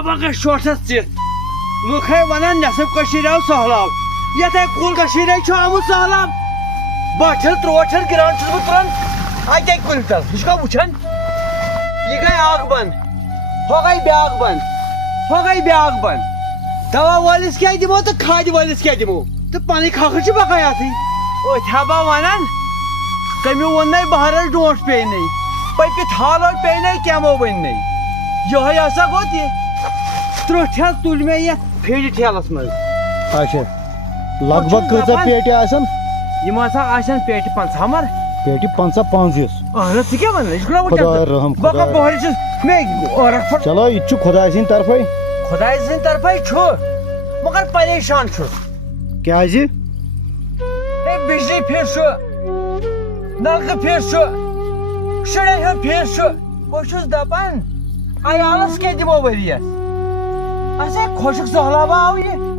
تھبا گژھِ شوٹھس ژِتھ لُکھ ونان نٮ۪صٕب کٔشیٖرِ آو سہلاب یتھے کُل کٔشیٖرِ چھُ آمُت سہلاب بٹھن ترٛوٹھن گرٛاوُنٛڈ چھُس بہٕ تُلان اکے کُلہِ تل یہِ چھُکھا وٕچھان یہِ گٔے اکھ بنٛد ہۄ گٔے بیٛاکھ بنٛد ہۄ گٔے بیٛاکھ بنٛد دوا وٲلِس کیٛاہ دِمو تہٕ کھادِ وٲلِس کیٛاہ دِمو تہٕ پنٕنۍ کھکھٕر چھِ بقایا اتھٕے أتھۍ ہبا ونان کٔمیو ووٚننَے بہرس ڈونٛٹھ پیٚیہِ پٔپِتھ حالو پیٚیہِ کیٚمو ؤنۍ یِہوے ہسا گوٚو تہِ ترٛوٹھ حظ تُلۍ مےٚ یتھ پھیرِ ٹھیلس منٛز اچھا لگ بگ کۭژاہ پیٹہِ آسن یِم ہسا آسن پیٹہِ 50 مر پیٹہِ 50-50 اہن حظ ژٕ کیٛاہ ونان یہِ چھُ نا خۄداے رحم بہٕ بہرِ چھُس مےٚ ٲرکھ پھٹ چلو یہِ تہِ چھُ خۄداے سٕنٛدِ طرفے خۄداے سٕنٛدِ طرفے چھُ مگر پریشان چھُس کیازِ ہے بجلی فیٖس چھُ نلکہٕ فیٖس چھُ شُرٮ۪ن ہُنٛد فیٖس چھُ بہٕ چھُس دپان عیالس کیٛاہ دِمو ؤرۍیس اَسے خۄشک سہلابا آو یہِ